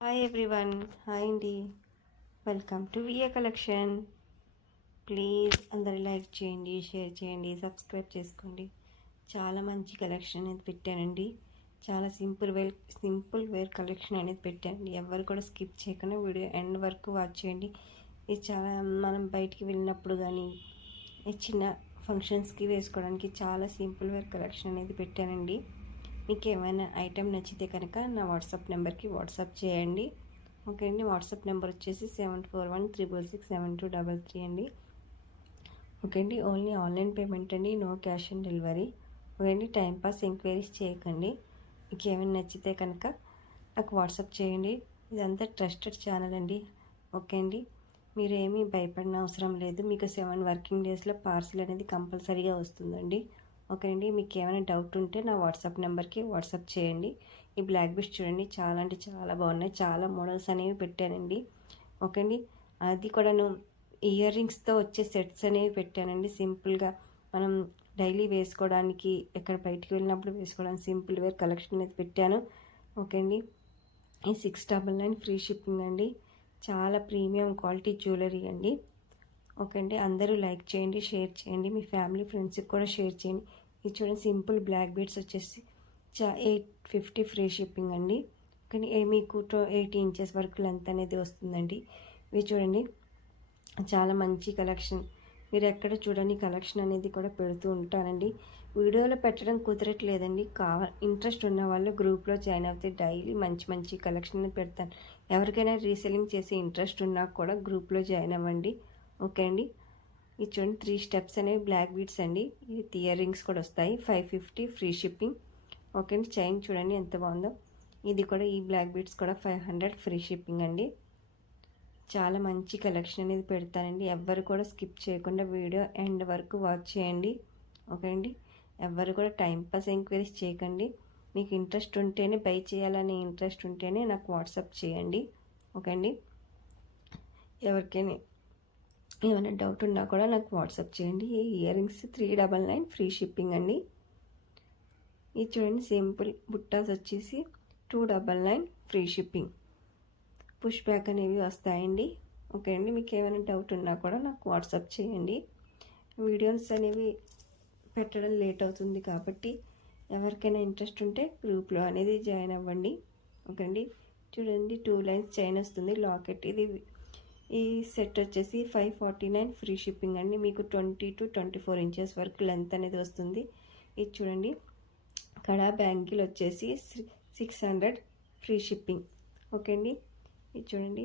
Hi everyone, hi అండి. Welcome to VA collection. Please అందరు like చేయండి, షేర్ చేయండి, సబ్స్క్రైబ్ చేసుకోండి. చాలా మంచి కలెక్షన్ అనేది పెట్టానండి. చాలా సింపుల్ వేర్ కలెక్షన్ అనేది పెట్టానండి. ఎవరు కూడా స్కిప్ చేయకుండా వీడియో ఎండ్ వరకు వాచ్ చేయండి. ఇది చాలా మనం బయటికి వెళ్ళినప్పుడు కానీ చిన్న ఫంక్షన్స్కి వేసుకోవడానికి చాలా సింపుల్ వేర్ కలెక్షన్ అనేది పెట్టానండి. మీకు ఏమైనా ఐటెం నచ్చితే కనుక నా వాట్సాప్ నెంబర్కి వాట్సాప్ చేయండి. ఓకే అండి. వాట్సాప్ నెంబర్ వచ్చేసి 7416672233 అండి. ఓకే అండి. ఓన్లీ ఆన్లైన్ పేమెంట్ అండి, no cash on delivery. Okay అండి. టైంపాస్ ఎంక్వైరీస్ చేయకండి. మీకు ఏమైనా నచ్చితే కనుక నాకు వాట్సాప్ చేయండి. ఇదంతా ట్రస్టెడ్ ఛానల్ అండి. ఓకే అండి. మీరు ఏమీ భయపడిన అవసరం లేదు. మీకు 7 వర్కింగ్ డేస్లో పార్సిల్ అనేది కంపల్సరీగా వస్తుందండి. ఓకే అండి. మీకు ఏమైనా డౌట్ ఉంటే నా వాట్సాప్ నెంబర్కి వాట్సాప్ చేయండి. ఈ బ్లాక్ బీడ్స్ చూడండి, చాలా అంటే చాలా బాగున్నాయి. చాలా మోడల్స్ అనేవి పెట్టానండి. ఓకే అండి. అది కూడాను ఇయర్ రింగ్స్తో వచ్చే సెట్స్ అనేవి పెట్టానండి. సింపుల్గా మనం డైలీ వేసుకోవడానికి, ఎక్కడ బయటికి వెళ్ళినప్పుడు వేసుకోవడానికి సింపుల్ వేర్ కలెక్షన్ అనేది పెట్టాను. ఓకే అండి. ఈ 699 ఫ్రీ షిప్పింగ్ అండి. చాలా ప్రీమియం క్వాలిటీ జ్యువెలరీ అండి. ఓకే అండి. అందరూ లైక్ చేయండి, షేర్ చేయండి, మీ ఫ్యామిలీ ఫ్రెండ్స్కి కూడా షేర్ చేయండి. ఇది చూడండి, సింపుల్ బ్లాక్ బీడ్స్ వచ్చేసి 850 ఫ్రీ షిప్పింగ్ అండి. కానీ మీకు 80 ఇంచెస్ వరకు లెంత్ అనేది వస్తుందండి. ఇవి చూడండి, చాలా మంచి కలెక్షన్. మీరు ఎక్కడ చూడండి కలెక్షన్ అనేది కూడా పెడుతూ ఉంటానండి. వీడియోలో పెట్టడం కుదరట్లేదండి. ఇంట్రెస్ట్ ఉన్న వాళ్ళు గ్రూప్లో జాయిన్ అవుతే డైలీ మంచి కలెక్షన్ పెడతాను. ఎవరికైనా రీసెల్లింగ్ చేసే ఇంట్రెస్ట్ ఉన్నా కూడా గ్రూప్లో జాయిన్ అవ్వండి. ఓకే అండి. ఇది చూడండి, 3 స్టెప్స్ అనేవి బ్లాక్ బీడ్స్ అండి. ఇది ఇయర్ రింగ్స్ కూడా వస్తాయి. 550 ఫ్రీ షిప్పింగ్. ఓకే అండి. చైన్ చూడండి ఎంత బాగుందో. ఇది కూడా ఈ బ్లాక్ బీడ్స్ కూడా 500 ఫ్రీ షిప్పింగ్ అండి. చాలా మంచి కలెక్షన్ అనేది పెడతానండి. ఎవ్వరు కూడా స్కిప్ చేయకుండా వీడియో ఎండ్ వరకు వాచ్ చేయండి. ఓకే అండి. ఎవ్వరు కూడా టైంపాస్ ఎంక్వైరీస్ చేయకండి. మీకు ఇంట్రెస్ట్ ఉంటేనే, బై చేయాలనే ఇంట్రెస్ట్ ఉంటేనే నాకు వాట్సాప్ చేయండి. ఓకే అండి. ఎవరికైనా ఏమైనా డౌట్ ఉన్నా కూడా నాకు వాట్సాప్ చేయండి. ఈ ఇయర్ రింగ్స్ 399 ఫ్రీ షిప్పింగ్ అండి. ఇది చూడండి, సింపుల్ బుట్టాస్ వచ్చేసి 299 ఫ్రీ షిప్పింగ్. పుష్ బ్యాక్ అనేవి వస్తాయండి. ఓకే అండి. మీకు ఏమైనా డౌట్ ఉన్నా కూడా నాకు వాట్సాప్ చేయండి. వీడియోస్ అనేవి పెట్టడం లేట్ అవుతుంది కాబట్టి ఎవరికైనా ఇంట్రెస్ట్ ఉంటే గ్రూప్లో అనేది జాయిన్ అవ్వండి. ఓకే అండి. చూడండి, 2 లైన్స్ చైన్ వస్తుంది, లాకెట్. ఈ సెట్ వచ్చేసి 549 ఫ్రీ షిప్పింగ్ అండి. మీకు 20 to 24 ఇంచెస్ వరకు లెంత్ అనేది వస్తుంది. ఇది చూడండి, కడా బ్యాంగిల్ వచ్చేసి 600 ఫ్రీ షిప్పింగ్. ఓకే అండి. ఇది చూడండి,